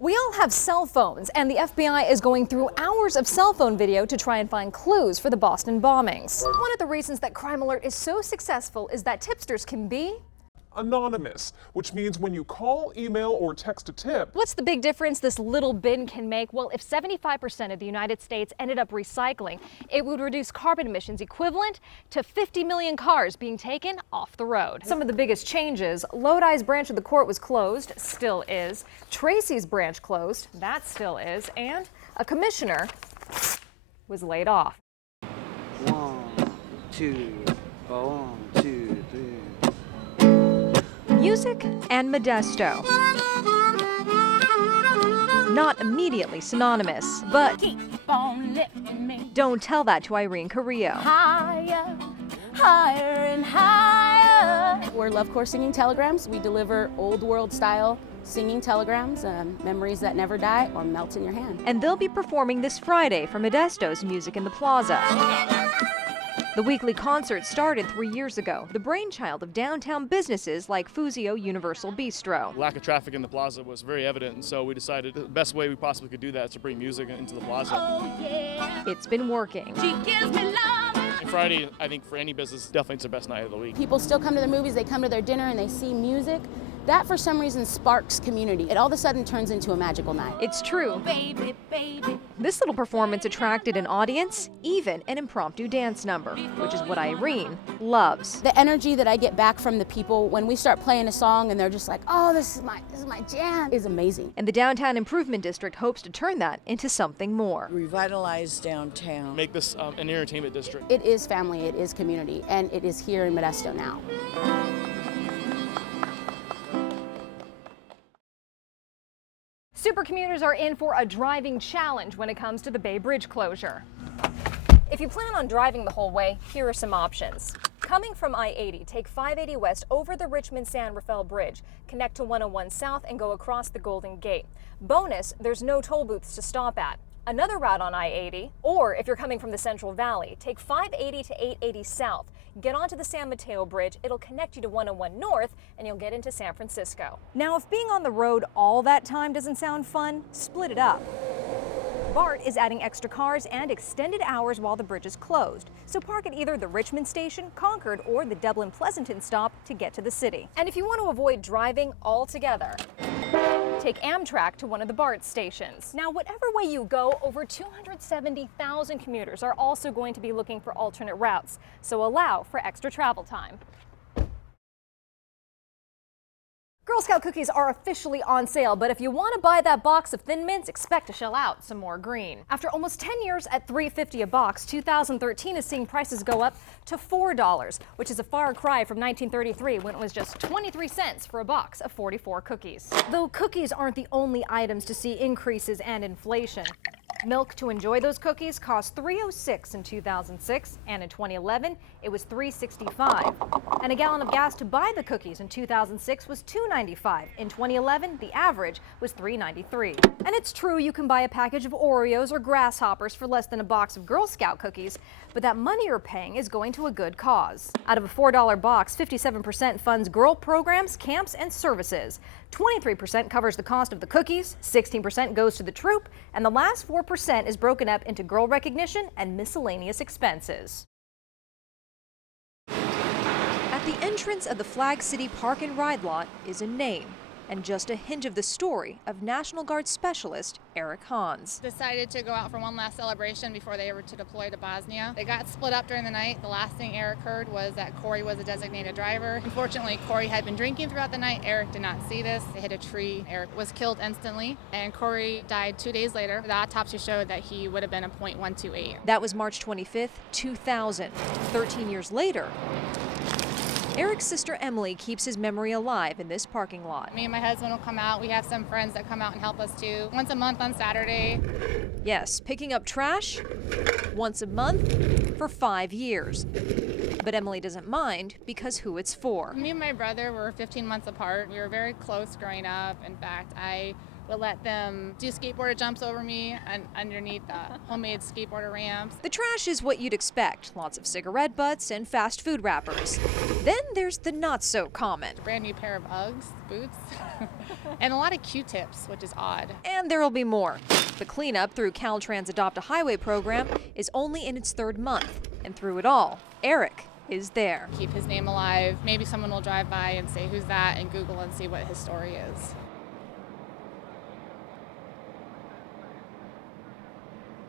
We all have cell phones, and the FBI is going through hours of cell phone video to try and find clues for the Boston bombings. One of the reasons that Crime Alert is so successful is that tipsters can be anonymous, which means when you call, email, or text a tip. What's the big difference this little bin can make? Well, if 75% of the United States ended up recycling, it would reduce carbon emissions equivalent to 50 million cars being taken off the road. Some of the biggest changes: Lodi's branch of the court was closed, still is. Tracy's branch closed, that still is. And a commissioner was laid off. 1, 2, 1, 2, 3. Music and Modesto. Not immediately synonymous, but Keep on lifting me don't tell that to Irene Carrillo. higher, higher and higher. We're Love Corps Singing Telegrams. We deliver old world style singing telegrams, memories that never die or melt in your hand. And they'll be performing this Friday for Modesto's Music in the Plaza. The weekly concert started 3 years ago, the brainchild of downtown businesses like Fuzio Universal Bistro. Lack of traffic in the plaza was very evident, and so we decided the best way we possibly could do that is to bring music into the plaza. Oh yeah, It's been working. she gives me love. And Friday, I think for any business, definitely it's the best night of the week. People still come to their movies, they come to their dinner and they see music. That for some reason sparks community. It all of a sudden turns into a magical night. It's true. Baby, baby. This little performance attracted an audience, even an impromptu dance number, which is what Irene loves. The energy that I get back from the people when we start playing a song and they're just like, oh, this is my jam, is amazing. And the Downtown Improvement District hopes to turn that into something more. Revitalize downtown. Make this an entertainment district. It is family, it is community, and it is here in Modesto now. Super commuters are in for a driving challenge when it comes to the Bay Bridge closure. If you plan on driving the whole way, here are some options. Coming from I-80, take 580 west over the Richmond-San Rafael Bridge, connect to 101 south and go across the Golden Gate. Bonus, there's no toll booths to stop at. Another route on I-80, or if you're coming from the Central Valley, take 580 to 880 south, get onto the San Mateo Bridge, it'll connect you to 101 north, and you'll get into San Francisco. Now, if being on the road all that time doesn't sound fun, split it up. BART is adding extra cars and extended hours while the bridge is closed, so park at either the Richmond Station, Concord, or the Dublin-Pleasanton stop to get to the city. And if you want to avoid driving altogether, take Amtrak to one of the BART stations. Now, whatever way you go, over 270,000 commuters are also going to be looking for alternate routes, so allow for extra travel time. Girl Scout cookies are officially on sale, but if you want to buy that box of Thin Mints, expect to shell out some more green. After almost 10 years at $3.50 a box, 2013 is seeing prices go up to $4, which is a far cry from 1933 when it was just 23 cents for a box of 44 cookies. Though cookies aren't the only items to see increases and inflation. Milk to enjoy those cookies cost $3.06 in 2006, and in 2011 it was $3.65. And a gallon of gas to buy the cookies in 2006 was $2.95. In 2011, the average was $3.93. And it's true you can buy a package of Oreos or Grasshoppers for less than a box of Girl Scout cookies, but that money you're paying is going to a good cause. Out of a $4 box, 57% funds girl programs, camps, and services. 23% covers the cost of the cookies, 16% goes to the troop, and the last 4% is broken up into girl recognition and miscellaneous expenses. At the entrance of the Flag City Park and Ride lot is a name and just a hint of the story of National Guard Specialist Eric Hans. Decided to go out for one last celebration before they were to deploy to Bosnia. They got split up during the night. The last thing Eric heard was that Corey was a designated driver. Unfortunately, Corey had been drinking throughout the night. Eric did not see this. They hit a tree. Eric was killed instantly, and Corey died 2 days later. The autopsy showed that he would have been a .128. That was March 25th, 2000. 13 years later, Eric's sister Emily keeps his memory alive in this parking lot. Me and my husband will come out. We have some friends that come out and help us too. Once a month on Saturday. Yes, picking up trash once a month for 5 years. But Emily doesn't mind because who it's for. Me and my brother were 15 months apart. We were very close growing up. In fact, I would let them do skateboarder jumps over me and underneath homemade skateboarder ramps. The trash is what you'd expect. Lots of cigarette butts and fast food wrappers. Then there's the not so common. Brand new pair of Uggs, boots, and a lot of Q-tips, which is odd. And there'll be more. The cleanup through Caltrans Adopt a Highway program is only in its 3rd month. And through it all, Eric is there. Keep his name alive. Maybe someone will drive by and say, who's that, and Google and see what his story is.